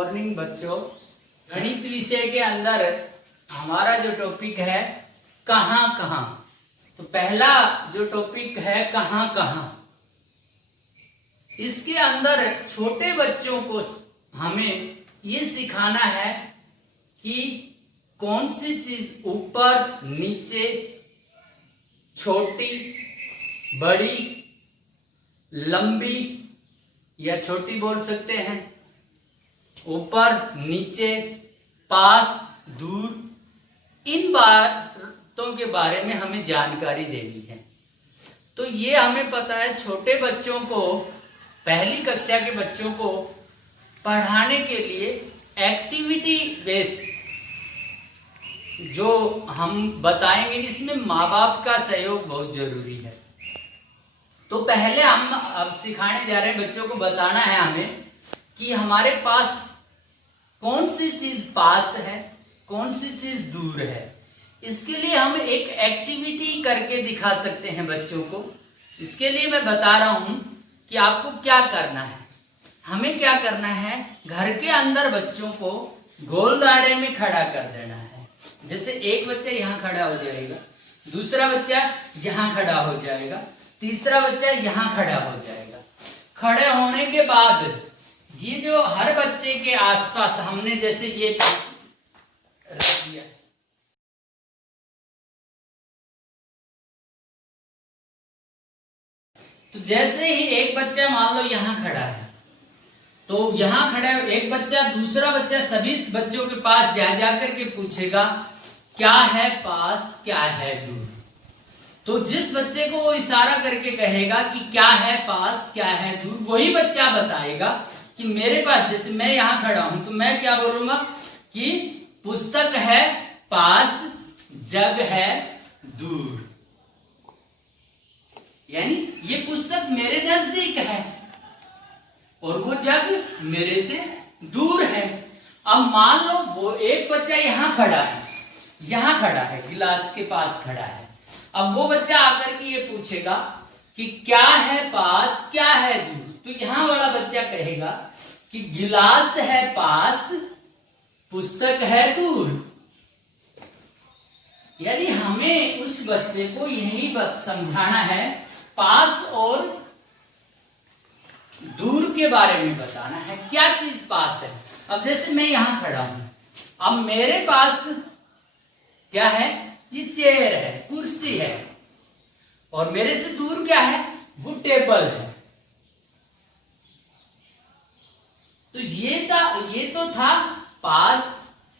Morning बच्चों। गणित विषय के अंदर हमारा जो टॉपिक है कहां कहां। तो पहला जो टॉपिक है कहां कहां, इसके अंदर छोटे बच्चों को हमें ये सिखाना है कि कौन सी चीज ऊपर नीचे, छोटी बड़ी, लंबी या छोटी बोल सकते हैं, ऊपर नीचे, पास दूर, इन बातों के बारे में हमें जानकारी देनी है। तो ये हमें पता है छोटे बच्चों को, पहली कक्षा के बच्चों को पढ़ाने के लिए एक्टिविटी बेस जो हम बताएंगे, इसमें माँ बाप का सहयोग बहुत जरूरी है। तो पहले हम अब सिखाने जा रहे हैं, बच्चों को बताना है हमें कि हमारे पास कौन सी चीज पास है, कौन सी चीज दूर है। इसके लिए हम एक एक्टिविटी करके दिखा सकते हैं बच्चों को। इसके लिए मैं बता रहा हूं कि आपको क्या करना है। हमें क्या करना है, घर के अंदर बच्चों को गोल दायरे में खड़ा कर देना है। जैसे एक बच्चा यहाँ खड़ा हो जाएगा, दूसरा बच्चा यहाँ खड़ा हो जाएगा, तीसरा बच्चा यहाँ खड़ा हो जाएगा। खड़े होने के बाद ये जो हर बच्चे के आसपास हमने जैसे ये रख दिया, तो जैसे ही एक बच्चा मान लो यहाँ खड़ा है, तो यहाँ खड़ा है एक बच्चा, दूसरा बच्चा सभी बच्चों के पास जा जाकर के पूछेगा क्या है पास, क्या है दूर। तो जिस बच्चे को वो इशारा करके कहेगा कि क्या है पास, क्या है दूर, वही बच्चा बताएगा कि मेरे पास, जैसे मैं यहाँ खड़ा हूं तो मैं क्या बोलूंगा कि पुस्तक है पास, जग है दूर। यानी ये पुस्तक मेरे नजदीक है और वो जग मेरे से दूर है। अब मान लो वो एक बच्चा यहाँ खड़ा है, यहाँ खड़ा है, गिलास के पास खड़ा है। अब वो बच्चा आकर के ये पूछेगा कि क्या है पास, क्या है दूर। तो यहाँ वाला बच्चा कहेगा कि गिलास है पास, पुस्तक है दूर। यानी हमें उस बच्चे को यही बात समझाना है, पास और दूर के बारे में बताना है, क्या चीज पास है। अब जैसे मैं यहां खड़ा हूं, अब मेरे पास क्या है, ये चेयर है, कुर्सी है, और मेरे से दूर क्या है, वो टेबल है। तो ये तो था पास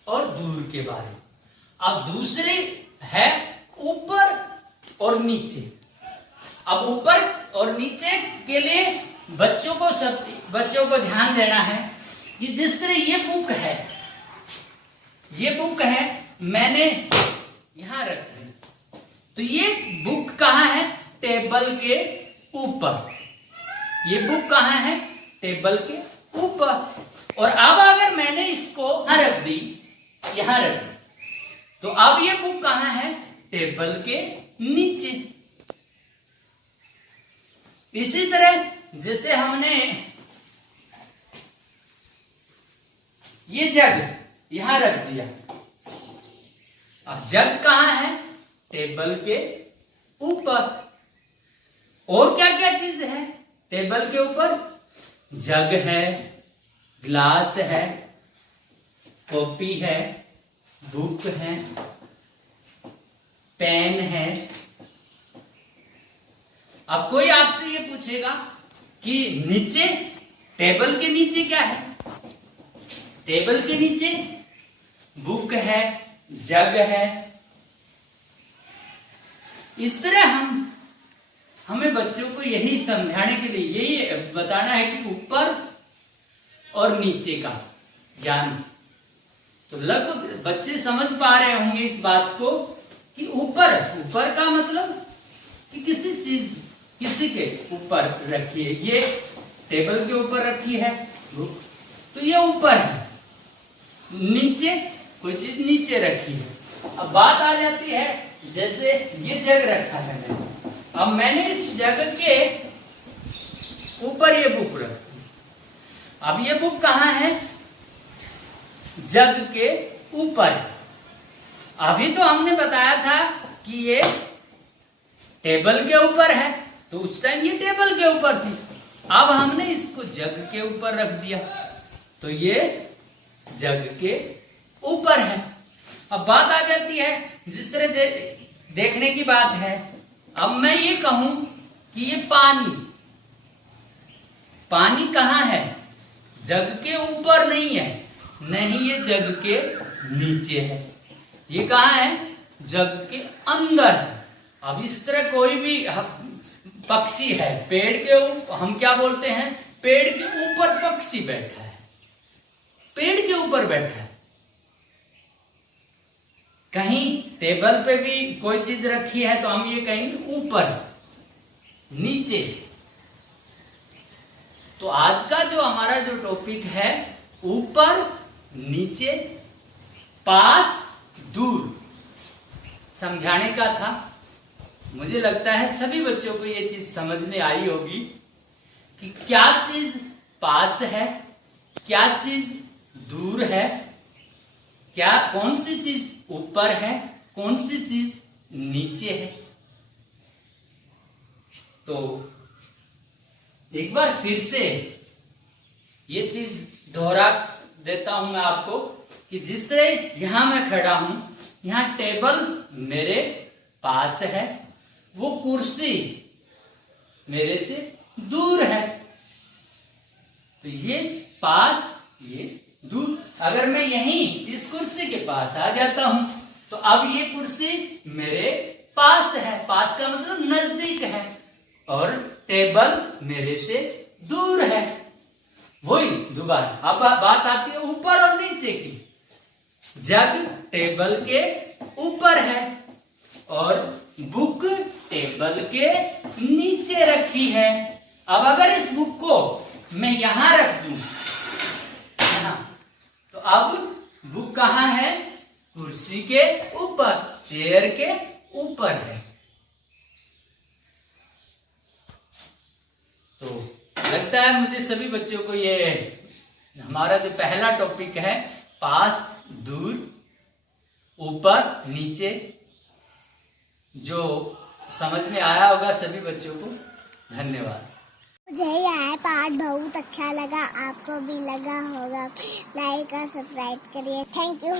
और दूर के बारे में। अब दूसरे है ऊपर और नीचे। अब ऊपर और नीचे के लिए बच्चों को ध्यान देना है कि जिस तरह ये बुक है मैंने यहां रख दी, तो ये बुक कहां है, टेबल के ऊपर। ये बुक कहां है, टेबल के ऊपर। और अब अगर मैंने इसको यहां रख दी, तो अब ये बुक कहां है, टेबल के नीचे। इसी तरह जैसे हमने ये जग यहां रख दिया, अब जग कहां है, टेबल के ऊपर। और क्या क्या चीज है टेबल के ऊपर, जग है, ग्लास है, कॉपी है, बुक है, पेन है। अब कोई आपसे ये पूछेगा कि नीचे, टेबल के नीचे क्या है, टेबल के नीचे बुक है, जग है। इस तरह हमें बच्चों को यही समझाने के लिए यही बताना है कि ऊपर और नीचे का ज्ञान। तो लगभग बच्चे समझ पा रहे होंगे इस बात को कि ऊपर का मतलब कि किसी के ऊपर रखी है, ये टेबल के ऊपर रखी है बुक, तो ये ऊपर है। नीचे कोई चीज नीचे रखी है। अब बात आ जाती है, जैसे ये जग रखा है मैंने, अब मैंने इस जग के ऊपर ये बुक रखी। अब ये बुक कहाँ है, जग के ऊपर। अभी तो हमने बताया था कि ये टेबल के ऊपर है, तो उस टाइम ये टेबल के ऊपर थी। अब हमने इसको जग के ऊपर रख दिया, तो ये जग के ऊपर है। अब बात आ जाती है, जिस तरह देखने की बात है। अब मैं ये कहूं कि ये पानी कहाँ है? जग के ऊपर नहीं है, नहीं, ये जग के नीचे है। ये कहाँ है? जग के अंदर है। अब इस तरह कोई भी पक्षी है, पेड़ के ऊपर, हम क्या बोलते हैं? पेड़ के ऊपर पक्षी बैठा है, पेड़ के ऊपर बैठा है। कहीं टेबल पे भी कोई चीज रखी है तो हम ये कहेंगे ऊपर, नीचे। तो आज का जो हमारा जो टॉपिक है, ऊपर, नीचे, पास, दूर, समझाने का था। मुझे लगता है सभी बच्चों को ये चीज समझ में आई होगी कि क्या चीज पास है, क्या चीज दूर है, क्या कौन सी चीज ऊपर है, कौन सी चीज नीचे है। तो एक बार फिर से ये चीज दोहरा देता हूं मैं आपको कि जिस तरह यहां मैं खड़ा हूं, यहां टेबल मेरे पास है, वो कुर्सी मेरे से दूर है। तो ये पास, ये दूर। अगर मैं यहीं इस कुर्सी के पास आ जाता हूं तो अब ये कुर्सी मेरे पास है, पास का मतलब नजदीक है, और टेबल मेरे से दूर है। वही दोबारा अब बात आती है ऊपर और नीचे की। जग टेबल के ऊपर है और बुक टेबल के नीचे रखी है। अब अगर इस बुक को मैं यहां रख दूं, तो अब बुक कहां है? कुर्सी के ऊपर, चेयर के ऊपर है। तो लगता है मुझे सभी बच्चों को ये हमारा जो पहला टॉपिक है, पास, दूर, ऊपर, नीचे, जो समझ में आया होगा सभी बच्चों को। धन्यवाद। मुझे यह पाठ बहुत अच्छा लगा, आपको भी लगा होगा। लाइक और सब्सक्राइब करिए। Thank you.